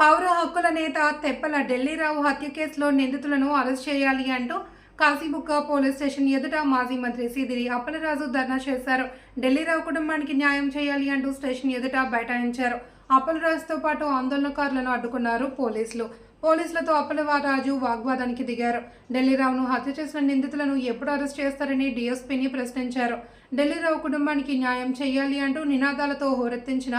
పౌర హక్కుల నేత తెప్పల ఢిల్లీరావు హత్య కేసులో నిందితులను అరెస్ట్ చేయాలి అంటూ కాశీబుగ్గ పోలీస్ స్టేషన్ ఎదుట మాజీ మంత్రి సీదిరి అప్పలరాజు ధర్నా చేశారు. ఢిల్లీరావు కుటుంబానికి న్యాయం చేయాలి అంటూ స్టేషన్ ఎదుట బైఠాయించారు. అప్పలరాజుతో పాటు ఆందోళనకారులను అడ్డుకున్నారు పోలీసులతో అప్పలరాజు వాగ్వాదానికి దిగారు. ఢిల్లీరావును హత్య చేసిన నిందితులను ఎప్పుడు అరెస్ట్ చేస్తారని డీఎస్పీని ప్రశ్నించారు. ఢిల్లీరావు కుటుంబానికి న్యాయం చేయాలి అంటూ నినాదాలతో హోరెత్తించిన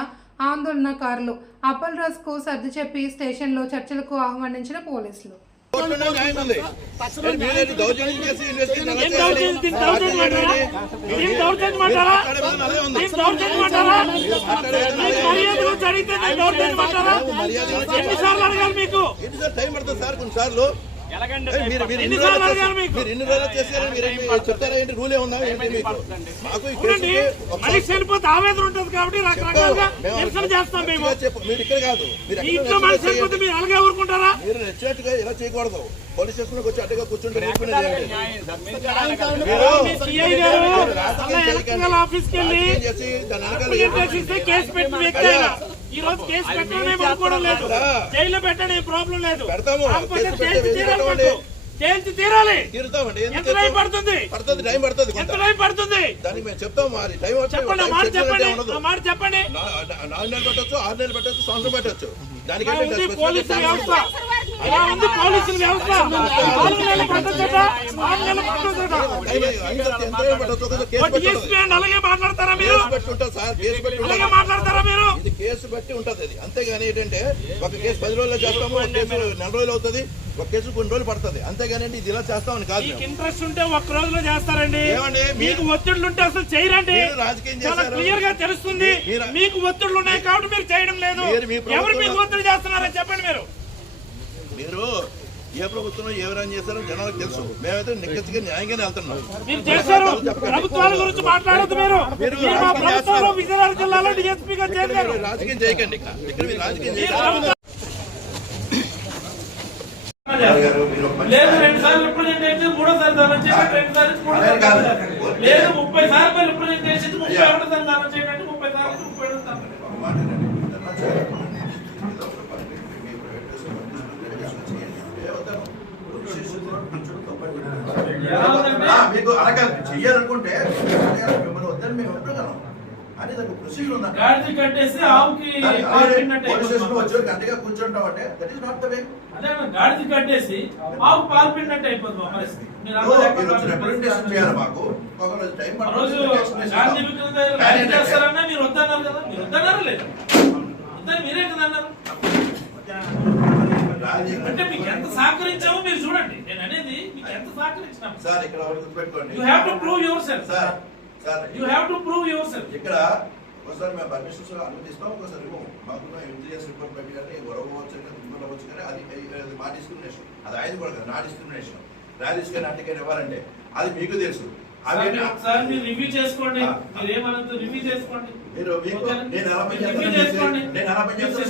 ఆందోళనకారులు అప్పలరాజుకు సర్ది చెప్పి స్టేషన్లో చర్చలకు ఆహ్వానించిన పోలీసులు. ఆవేదన ఉంటుంది కాబట్టి రకరకాలుగా నిరసన చేస్తాం. మేము అలాగే ఊరుకుంటారా? మీరు నచ్చినట్టుగా ఇలా చేయకూడదు. పోలీస్ స్టేషన్ లోకి వచ్చి అడ్డగా కూర్చుంటే ఆఫీస్కి వెళ్ళి కేసు పెట్టిన వ్యక్తి అయినా ఈ రోజు కేసు పెట్టడం లేదు, జైల్లో పెట్టడం ప్రాబ్లం లేదు. తేల్చి తీరాలి. ఎంత టైం పడుతుంది? టైం పడుతుంది. ఎంత టైం పడుతుంది? దానికి మేము చెప్తాం. మరి టైం చెప్పండి, మాట చెప్పండి. 4 నెలలు పెట్టచ్చు, 6 నెలలు పెట్టచ్చు, సంవత్సరం పెట్టచ్చు. పోలీసుల వ్యవస్థ ఎలా ఉంది? పోలీసుల వ్యవస్థ 4 నెలలు పట్టొచ్చట, 6 నెలలు పట్టొచ్చట. అలాగే మాట్లాడతారా మీరు? అలాగే మాట్లాడతారా మీరు? ఇది కేసు బట్టి ఉంటది. అది అంతేగాని ఏంటంటే ఒక కేసు 10 రోజుల్లో చేస్తాము, ఒక కేసు 4 రోజులు అవుతుంది, ఒక కేసు కొన్ని రోజులు పడుతుంది. అంతేగాని ఇది ఇలా చేస్తామని కాదు. ఇంట్రెస్ట్ ఉంటే ఒక్క రోజులో చేస్తారండి. మీకు ఒత్తిళ్లు ఉంటే అసలు చేయరండి. రాజకీయం చాలా క్లియర్ గా తెలుస్తుంది. మీకు ఒత్తిళ్లు ఉన్నాయి కాబట్టి మీరు చేయడం లేదు. ఎవరు మీకు ఒత్తిడి చేస్తున్నారని చెప్పండి. మీరు ఏ ప్రభుత్వం ఎవరైనా చేస్తారో జనాలకు తెలుసు. మేమైతే నిక్కచ్చిగా న్యాయంగానే వెళ్తున్నాం. మీరు చేశారు. ప్రభుత్వాల గురించి మాట్లాడదు. మీరు విజయనగరం జిల్లాలో డిఎస్పీగా చేశారు. రాజకీయం చేయకండి. ఇక్కడ మీరు రాజకీయం చేయకండి. లేదు 2 సార్లు రిప్రజెంటేషన్, 3వ సారి దానం చేయడం, 2 సార్లు 3వ సారి లేదు 30 సార్లు రిప్రజెంటేషన్, 31వ సారి దానం చేయడం, 30 సార్లు 31వ సారి. మీకు అలాగే చెయ్యాలనుకుంటే మిమ్మల్ని వద్దని మేము చెప్పగలం. అని దానికి ప్రొసీజర్ ఉంది. గాడిద కట్టేసి ఆవుకి గట్టిగా కూర్చుంటాం అంటే that is not the way. అదే గాడిద కట్టేసి ఆవు పాలు పిండినట్టు అయిపోతుంది మా పరిస్థితి. రిప్రజెంటేషన్ చేయాలి. మాకు ఒక రోజు టైం చేస్తారన్నా మీరు వద్దన్నారు కదా. మీరు వద్దన్నారా లేదు? వద్దని మీరే కదా అన్నారు. అంటే మీకు ఎంత సహకరించామో మీరు చూడండి. నేను అనేది మీకు ఎంత సహకరించినాము సార్. ఇక్కడ గుర్తుపెట్టుకోండి. You have to prove your self sir. You have to prove your self. ఇక్కడ ఒకసారి మేము పర్మిషన్స్ అనుమతిస్తాం, ఒకసారి మాకు ఇంజనీర్స్ రిపోర్ట్ పెట్టి కానీ గొడవ అవ్వచ్చు, రిపోర్ట్ అవ్వచ్చు. కానీ అది మా డిస్క్రిమినేషన్. అది ఆయన కూడా కదా, నా డిస్క్రిమినేషన్. ర్యాలీస్ కానీ అట్టికైనా ఇవ్వాలంటే అది మీకు తెలుసు. ఒకసారి మీరు రివ్యూ చేసుకోండి. మీరు ఏమనంత రివ్యూ చేసుకోండి. మీరు నేను ఎలా పని చేస్తాను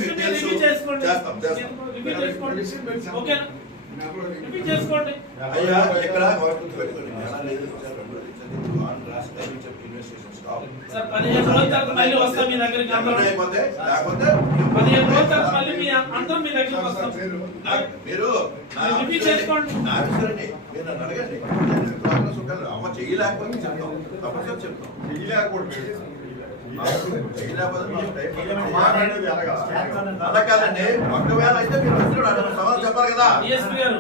మీకు తెలుసు. చేస్తాం. ఓకేనా? రివ్యూ చేసుకోండి. అయ్యా ఇక్కడ పెట్టుకోండి. సార్ 15 రోజుల తర్వాత మళ్ళీ వస్తాం మీ దగ్గరికి. లేకపోతే 15 రోజుల తర్వాత మళ్ళీ మీ అందరం మీ దగ్గరికి వస్తాం. మీరు రివ్యూ చేసుకోండి. నా విషయాన్ని మీరు నన్ను అడగండి. అమ్మ చేయలేకపోతే చెప్తాం, తప్పనిసరి చెప్తాం. అలా కాదండి. ఒకవేళ అయితే మీరు వచ్చినాడు సవాల్ చెప్పాలి కదా. డిఎస్పీ గారు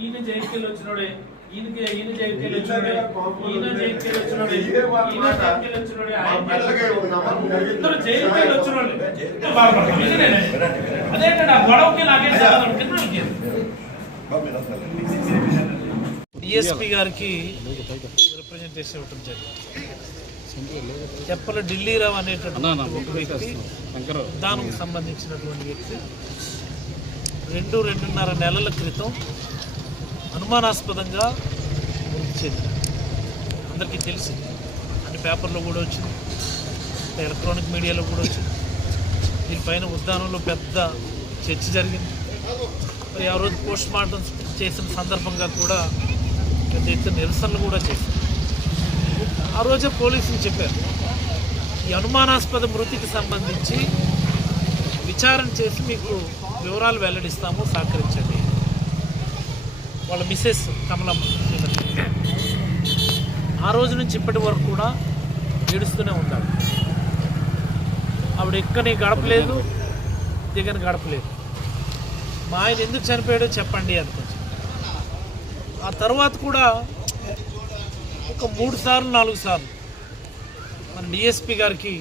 ఈయన జైలుకెళ్ళి వచ్చినోడే, ఈయన జైలుకెళ్ళి వచ్చినోడే, ఈయన జైలుకెళ్ళి వచ్చినోడే, ఈయన జైలుకెళ్ళి వచ్చినోడే, ఇద్దరు జైలుకెళ్ళి వచ్చినోడే. అదేంటండి ఆ గొడవకి నాకేం డిఎస్పీ గారికి రిప్రజెంటేషన్ ఇవ్వడం జరిగింది. తెప్పల ఢిల్లీరావు అనేటువంటి ఒక వ్యక్తి, దానికి సంబంధించినటువంటి వ్యక్తి 2-2.5 నెలల క్రితం అనుమానాస్పదంగా మృతి చెందింది. అందరికీ తెలిసింది. అన్ని పేపర్లో కూడా వచ్చింది, ఎలక్ట్రానిక్ మీడియాలో కూడా వచ్చింది. దీనిపైన ఉద్యానంలో పెద్ద చర్చ జరిగింది. మరి ఆ రోజు పోస్ట్ మార్టం చేసిన సందర్భంగా కూడా పెద్ద ఎత్తున నిరసనలు కూడా చేశారు. ఆ రోజే పోలీసులు చెప్పారు, ఈ అనుమానాస్పద మృతికి సంబంధించి విచారణ చేసి మీకు వివరాలు వెల్లడిస్తాము, సహకరించండి. వాళ్ళ మిస్సెస్ కమలమ్మ ఆ రోజు నుంచి ఇప్పటి వరకు కూడా ఏడుస్తూనే ఉంటారు. ఆవిడ ఎక్కని గడపలేదు, దిగని గడపలేదు. మా ఆయన ఎందుకు చనిపోయాడో చెప్పండి అనుకోవచ్చు. ఆ తర్వాత కూడా ఒక 3 సార్లు 4 సార్లు మన డిఎస్పి గారికి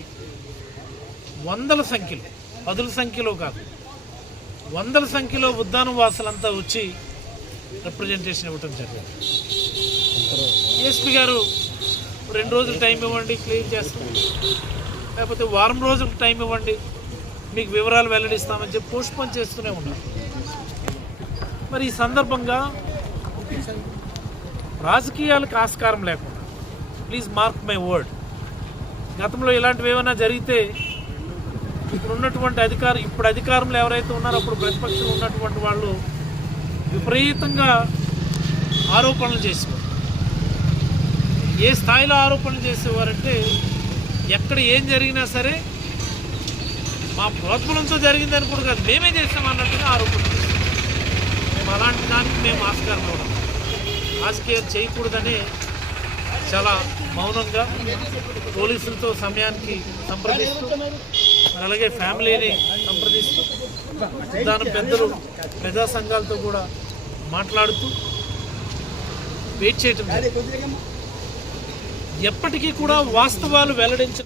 వందల సంఖ్యలో, 10ల సంఖ్యలో కాదు, వందల సంఖ్యలో ఉద్దానం వాసులంతా వచ్చి రిప్రజెంటేషన్ ఇవ్వటం జరిగింది. డిఎస్పి గారు 2 రోజులు టైం ఇవ్వండి, క్లియర్ చేస్తాం, లేకపోతే వారం రోజులు టైం ఇవ్వండి, మీకు వివరాలు వెల్లడిస్తామని చెప్పి పోస్ట్పోన్ చేస్తూనే ఉన్నారు. మరి ఈ సందర్భంగా రాజకీయాలకు ఆస్కారం లేకుండా, ప్లీజ్ మార్క్ మై వర్డ్, గతంలో ఇలాంటివి ఏమైనా జరిగితే ఇప్పుడు ఉన్నటువంటి ఇప్పుడు అధికారంలో ఎవరైతే ఉన్నారో అప్పుడు ప్రతిపక్షంలో ఉన్నటువంటి వాళ్ళు విపరీతంగా ఆరోపణలు చేసేవారు. ఏ స్థాయిలో ఆరోపణలు చేసేవారంటే ఎక్కడ ఏం జరిగినా సరే మా ప్రోత్బలంతో జరిగిందని కూడా కాదు, మేమే చేసామన్నట్టుగా ఆరోపణలు చేస్తాం. మేము అలాంటి దానికి మేము ఆస్కారం ఇవ్వడం, రాజకీయాలు చేయకూడదని చాలా మౌనంగా పోలీసులతో సమయానికి సంప్రదిస్తూ, అలాగే ఫ్యామిలీని సంప్రదిస్తూ, దాని పెద్దలు ప్రజా సంఘాలతో కూడా మాట్లాడుతూ వెయిట్ చేయటం. ఎప్పటికీ కూడా వాస్తవాలు వెల్లడించిన